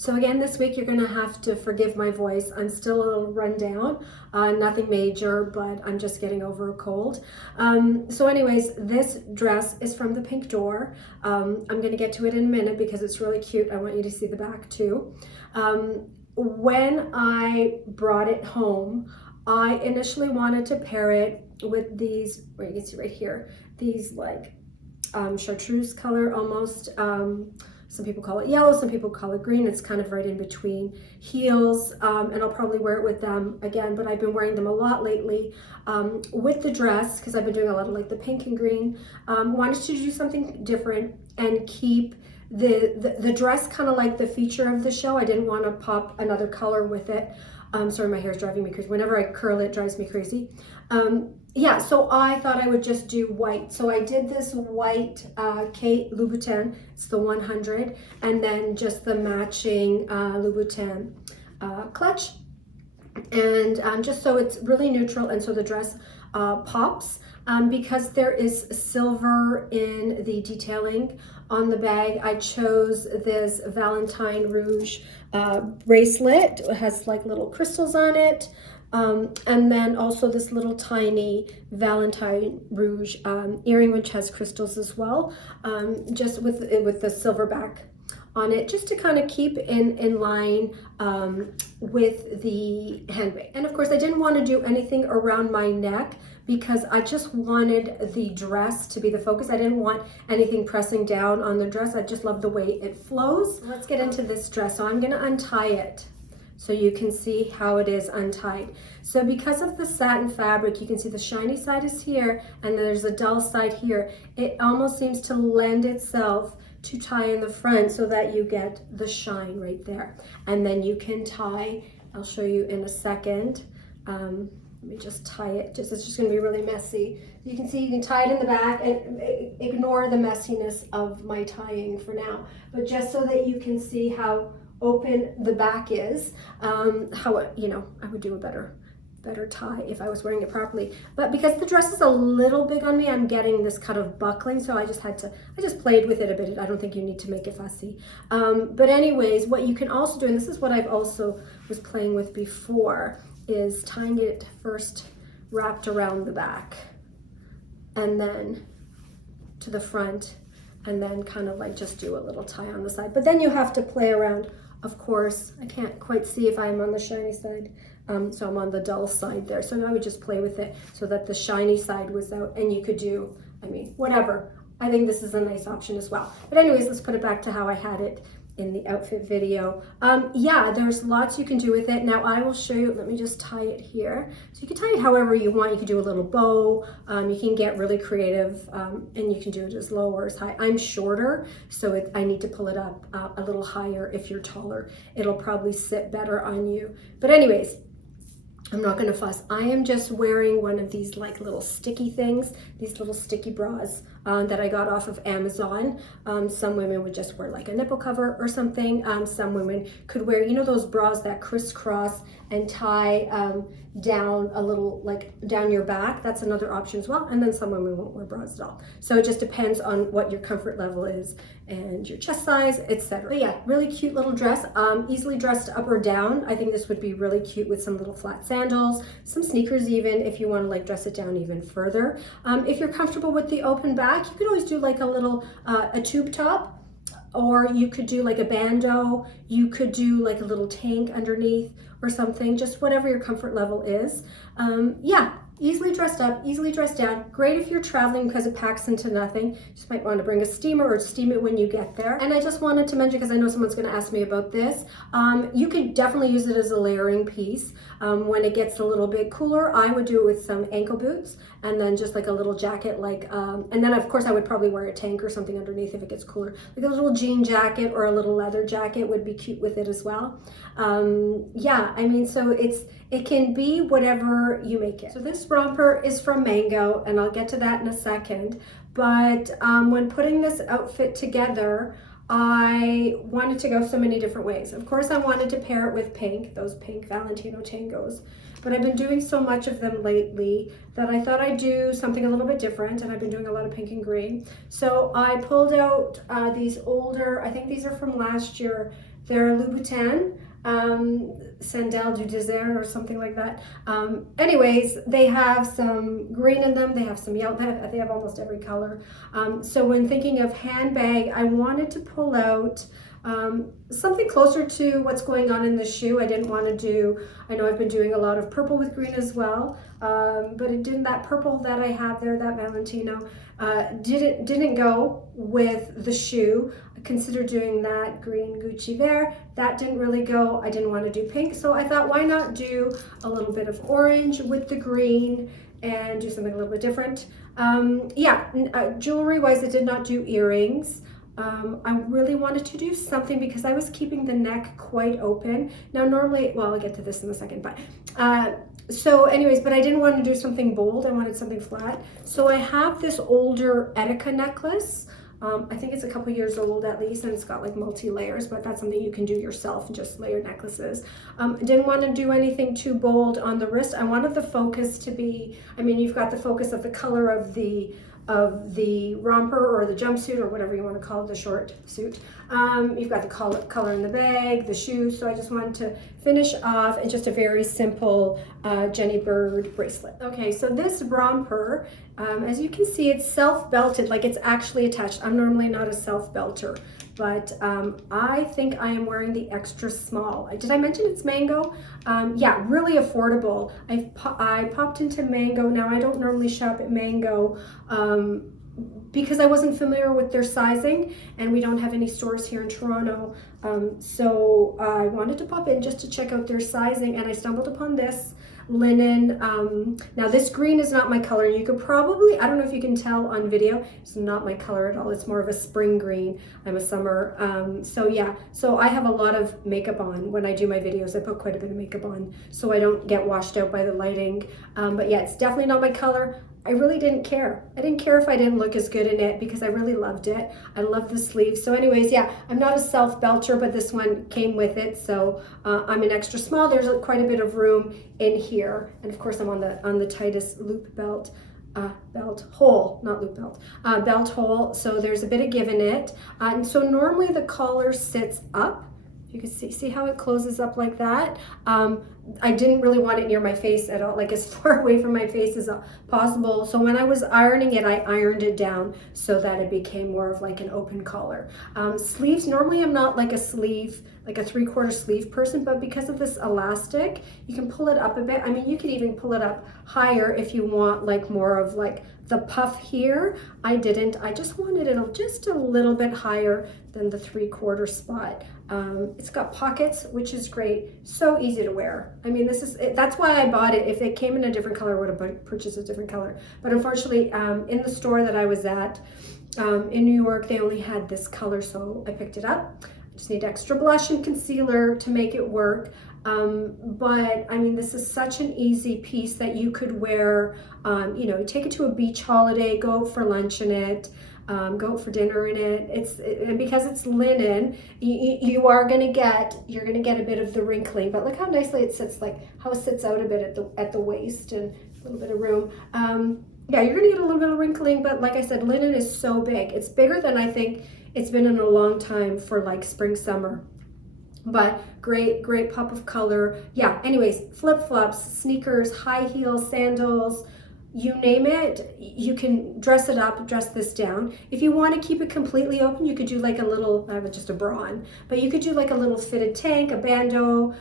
So again, this week you're gonna have to forgive my voice. I'm still a little run down, nothing major, but I'm just getting over a cold. So anyways, this dress is from the Pink Door. I'm gonna get to it in a minute because it's really cute. I want you to see the back too. When I brought it home, I initially wanted to pair it with these, where you can see right here, these like chartreuse color almost. Some people call it yellow, some people call it green. It's kind of right in between heels, and I'll probably wear it with them again, but I've been wearing them a lot lately with the dress because I've been doing a lot of like the pink and green. Wanted to do something different and keep the dress kind of like the feature of the show. I didn't want to pop another color with it. Sorry, my hair is driving me crazy. Whenever I curl it, drives me crazy. Yeah, so I thought I would just do white. So I did this white Kate Louboutin, it's the 100, and then just the matching Louboutin clutch. And just so it's really neutral, and so the dress pops. Because there is silver in the detailing on the bag, I chose this Valentine Rouge bracelet. It has like little crystals on it. And then also this little tiny Valentine Rouge earring, which has crystals as well, just with the silver back on it, just to kind of keep in line with the handbag. And of course, I didn't want to do anything around my neck because I just wanted the dress to be the focus. I didn't want anything pressing down on the dress. I just love the way it flows. Let's get into this dress. So I'm going to untie it so you can see how it is untied. So because of the satin fabric, you can see the shiny side is here and then there's a dull side here. It almost seems to lend itself to tie in the front so that you get the shine right there. And then you can tie, I'll show you in a second. Let me just tie it, it's just gonna be really messy. You can see you can tie it in the back and ignore the messiness of my tying for now. But just so that you can see how open the back is, how, you know, I would do a better tie if I was wearing it properly. But because the dress is a little big on me, I'm getting this kind of buckling, so I just played with it a bit. I don't think you need to make it fussy. But anyways, what you can also do, and this is what I've also was playing with before, is tying it first wrapped around the back and then to the front, and then kind of like just do a little tie on the side. But then you have to play around. Of course, I can't quite see if I'm on the shiny side, so I'm on the dull side there. So now I would just play with it so that the shiny side was out, and you could do, I mean, whatever. I think this is a nice option as well. But anyways, let's put it back to how I had it in the outfit video. Yeah, there's lots you can do with it. Now I will show you, let me just tie it here. So you can tie it however you want. You can do a little bow, you can get really creative, and you can do it as low or as high. I'm shorter, so I need to pull it up a little higher. If you're taller, it'll probably sit better on you. But anyways, I'm not gonna fuss. I am just wearing one of these like little sticky things, these little sticky bras that I got off of Amazon. Some women would just wear like a nipple cover or something. Some women could wear, you know, those bras that crisscross and tie down a little, like down your back. That's another option as well. And then some women won't wear bras at all. So it just depends on what your comfort level is and your chest size, etc. Yeah, really cute little dress, easily dressed up or down. I think this would be really cute with some little flat sandals, some sneakers even, if you want to like dress it down even further. If you're comfortable with the open back, you could always do like a little, a tube top, or you could do like a bandeau, you could do like a little tank underneath or something, just whatever your comfort level is. Yeah, easily dressed up, easily dressed down. Great if you're traveling because it packs into nothing. Just might want to bring a steamer or steam it when you get there. And I just wanted to mention, because I know someone's going to ask me about this, you could definitely use it as a layering piece. When it gets a little bit cooler, I would do it with some ankle boots and then just like a little jacket, like, and then of course I would probably wear a tank or something underneath if it gets cooler. Like a little jean jacket or a little leather jacket would be cute with it as well. Yeah, I mean, so it can be whatever you make it. So this romper is from Mango, and I'll get to that in a second. But when putting this outfit together, I wanted to go so many different ways. Of course, I wanted to pair it with pink, those pink Valentino tangos. But I've been doing so much of them lately that I thought I'd do something a little bit different, and I've been doing a lot of pink and green. So I pulled out these older, I think these are from last year, They're Louboutin, Sandal du Désert or something like that. Anyways, they have some green in them, they have some yellow, they have almost every color. So when thinking of handbag, I wanted to pull out something closer to what's going on in the shoe. I didn't want to do, I know I've been doing a lot of purple with green as well, but it didn't, that purple that I have there, that Valentino, didn't go with the shoe. I considered doing that green Gucci there. That didn't really go. I didn't want to do pink, so I thought, why not do a little bit of orange with the green and do something a little bit different. Jewelry wise, I did not do earrings. I really wanted to do something because I was keeping the neck quite open. Now normally, well, I'll get to this in a second, but so anyways, but I didn't want to do something bold. I wanted something flat. So I have this older Etika necklace. I think it's a couple years old at least, and it's got like multi-layers, but that's something you can do yourself, just layered necklaces. I didn't want to do anything too bold on the wrist. I wanted the focus to be, I mean, you've got the focus of the color of the romper or the jumpsuit or whatever you want to call it, the short suit. You've got the color in the bag, the shoes. So I just wanted to finish off in just a very simple Jenny Bird bracelet. Okay, so this romper, as you can see, it's self-belted, like it's actually attached. I'm normally not a self-belter, but I think I am wearing the extra small. Did I mention it's Mango? Yeah, really affordable. I popped into Mango. Now I don't normally shop at Mango because I wasn't familiar with their sizing, and we don't have any stores here in Toronto. So I wanted to pop in just to check out their sizing, and I stumbled upon this linen. Now this green is not my color. You could probably, I don't know if you can tell on video, it's not my color at all. It's more of a spring green. I'm a summer. So yeah, so I have a lot of makeup on when I do my videos. I put quite a bit of makeup on so I don't get washed out by the lighting. But yeah, it's definitely not my color. I really didn't care. I didn't care if I didn't look as good in it because I really loved it. I love the sleeves. So anyways, yeah, I'm not a self-belter, but this one came with it. So I'm an extra small. There's quite a bit of room in here. And of course I'm on the tightest loop belt. Belt hole, not loop belt, belt hole. So there's a bit of give in it. And so normally the collar sits up. You can see how it closes up like that. I didn't really want it near my face at all, like as far away from my face as possible. So when I was ironing it, I ironed it down so that it became more of like an open collar. Sleeves, normally I'm not like a sleeve, like a 3/4 sleeve person, but because of this elastic, you can pull it up a bit. I mean, you could even pull it up higher if you want like more of like the puff here. I didn't. I just wanted it just a little bit higher than the 3/4 spot. It's got pockets, which is great. So easy to wear. I mean, that's why I bought it. If it came in a different color, I would have purchased a different color. But unfortunately, in the store that I was at in New York, they only had this color, so I picked it up. I just need extra blush and concealer to make it work. But I mean, this is such an easy piece that you could wear, you know, take it to a beach holiday, go out for lunch in it, go out for dinner in it. And because it's linen, you're gonna get a bit of the wrinkling, but look how nicely it sits, like how it sits out a bit at the waist and a little bit of room. Yeah, you're gonna get a little bit of wrinkling, but like I said, linen is so big. It's bigger than I think it's been in a long time for like spring, summer. But great pop of color. Yeah, anyways, flip-flops, sneakers, high heels, sandals, you name it, you can dress it up, dress this down. If you want to keep it completely open, you could do like a little, I have just a bra on, but you could do like a little fitted tank, a bandeau,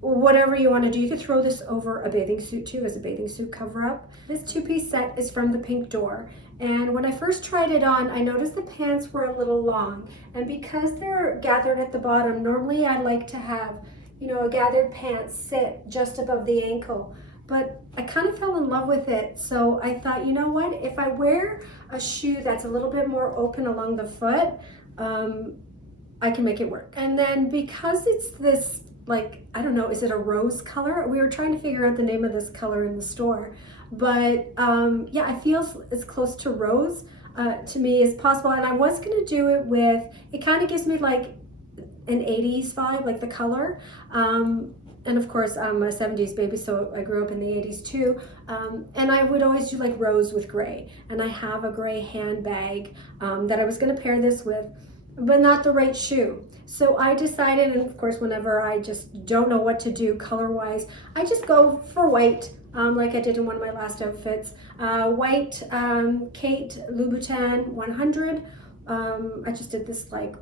whatever you want to do. You could throw this over a bathing suit too, as a bathing suit cover up. This two-piece set is from the Pink Door. And when I first tried it on, I noticed the pants were a little long. And because they're gathered at the bottom, normally I like to have, you know, a gathered pants sit just above the ankle. But I kind of fell in love with it. So I thought, you know what, if I wear a shoe that's a little bit more open along the foot, I can make it work. And then because it's this, like, I don't know, is it a rose color? We were trying to figure out the name of this color in the store. But yeah, it feels as close to rose to me as possible. And I was gonna do it with, it kind of gives me like an 80s vibe, like the color. And of course, I'm a 70s baby, so I grew up in the 80s too. And I would always do like rose with gray. And I have a gray handbag that I was gonna pair this with. but not the right shoe. So I decided, and of course, whenever I just don't know what to do color-wise, I just go for white, like I did in one of my last outfits. White Kate Louboutin 100. I just did this like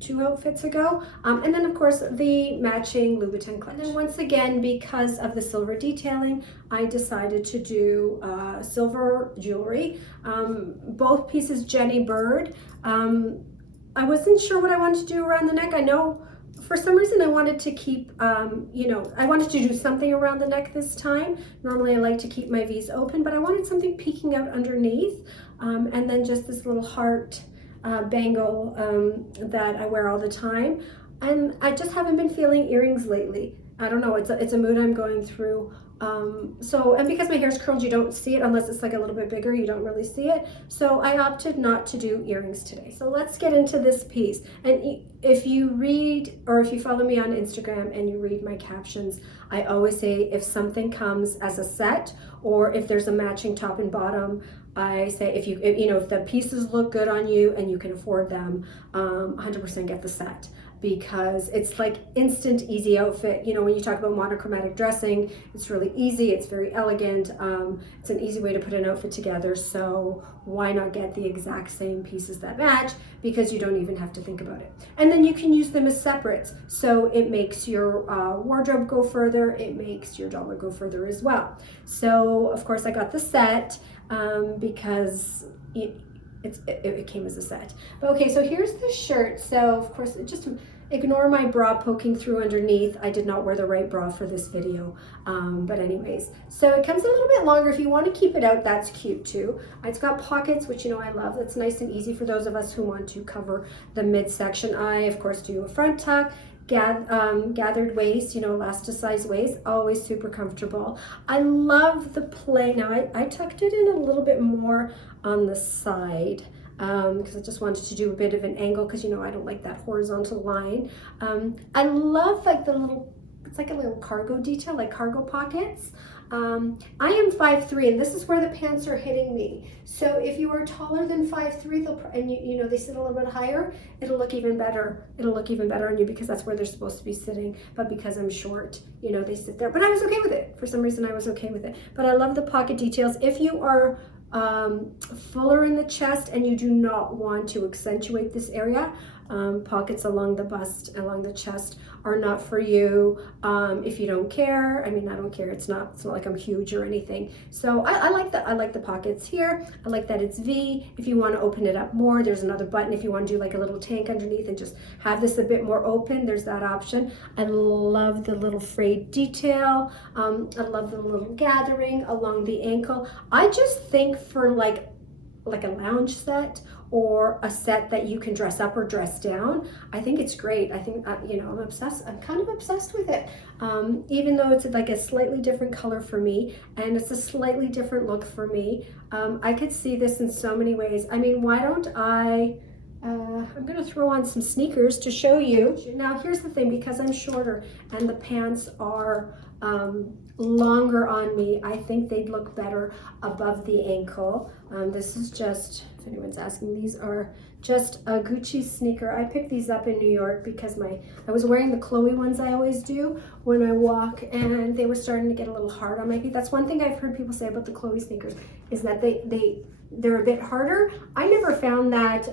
two outfits ago, and then of course the matching Louboutin clutch. And then once again, because of the silver detailing, I decided to do silver jewelry. Both pieces Jenny Bird. I wasn't sure what I wanted to do around the neck. I know for some reason I wanted to keep, I wanted to do something around the neck this time. Normally I like to keep my V's open, but I wanted something peeking out underneath, and then just this little heart bangle that I wear all the time. And I just haven't been feeling earrings lately. I don't know, it's a mood I'm going through. And because my hair's curled, you don't see it unless it's like a little bit bigger, you don't really see it. So I opted not to do earrings today. So let's get into this piece. And if you read, or if you follow me on Instagram and you read my captions, I always say if something comes as a set, or if there's a matching top and bottom, I say if the pieces look good on you and you can afford them, 100% get the set, because it's like instant easy outfit. You know, when you talk about monochromatic dressing, it's really easy, it's very elegant, it's an easy way to put an outfit together. So why not get the exact same pieces that match, because you don't even have to think about it. And then you can use them as separates, so it makes your wardrobe go further, it makes your dollar go further as well. So of course I got the set because it came as a set. But okay, so here's the shirt. So of course, just ignore my bra poking through underneath. I did not wear the right bra for this video. But anyways, so it comes a little bit longer. If you want to keep it out, that's cute too. It's got pockets, which you know I love. That's nice and easy for those of us who want to cover the midsection. I, of course, do a front tuck. Gathered waist, elasticized waist, always super comfortable. I love the play. Now I tucked it in a little bit more on the side because I just wanted to do a bit of an angle, because I don't like that horizontal line. I love like it's like a little cargo detail, like cargo pockets. I am 5'3", and this is where the pants are hitting me. So if you are taller than 5'3", and they sit a little bit higher, it'll look even better. It'll look even better on you, because that's where they're supposed to be sitting. But because I'm short, they sit there. But I was okay with it. For some reason, I was okay with it. But I love the pocket details. If you are fuller in the chest and you do not want to accentuate this area, pockets along the bust, along the chest are not for you. If you don't care, I don't care. It's not like I'm huge or anything. So I like that. I like the pockets here. I like that it's V. If you want to open it up more, there's another button. If you want to do like a little tank underneath and just have this a bit more open, there's that option. I love the little frayed detail. I love the little gathering along the ankle. I just think for like a lounge set, or a set that you can dress up or dress down, I think it's great. I think, I'm obsessed. I'm kind of obsessed with it. Even though it's like a slightly different color for me, and it's a slightly different look for me, I could see this in so many ways. Why don't I'm gonna throw on some sneakers to show you. Now here's the thing, because I'm shorter and the pants are longer on me, I think they'd look better above the ankle. This is just, if anyone's asking, these are just a Gucci sneaker. I picked these up in New York because I was wearing the Chloe ones I always do when I walk, and they were starting to get a little hard on my feet. That's one thing I've heard people say about the Chloe sneakers, is that they're a bit harder. I never found that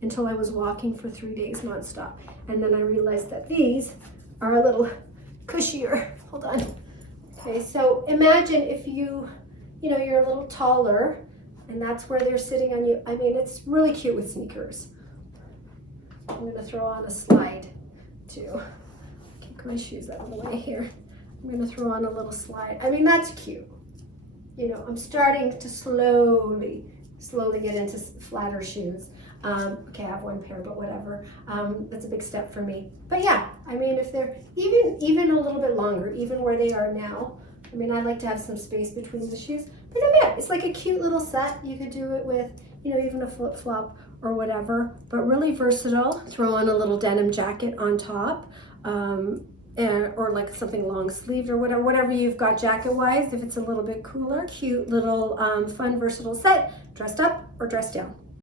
until I was walking for 3 days nonstop. And then I realized that these are a little cushier. Hold on. Okay, so imagine if you're a little taller, and that's where they're sitting on you. It's really cute with sneakers. I'm gonna throw on a slide too. Kick my shoes out of the way here. I'm gonna throw on a little slide. That's cute. I'm starting to slowly get into flatter shoes. Okay, I have one pair, but whatever. That's a big step for me. But yeah, if they're even a little bit longer, even where they are now, I like to have some space between the shoes. But no, yeah, it's like a cute little set. You could do it with, even a flip-flop or whatever, but really versatile. Throw on a little denim jacket on top. Or like something long sleeved or whatever you've got jacket wise, if it's a little bit cooler. Cute little fun versatile set, dressed up or dressed down.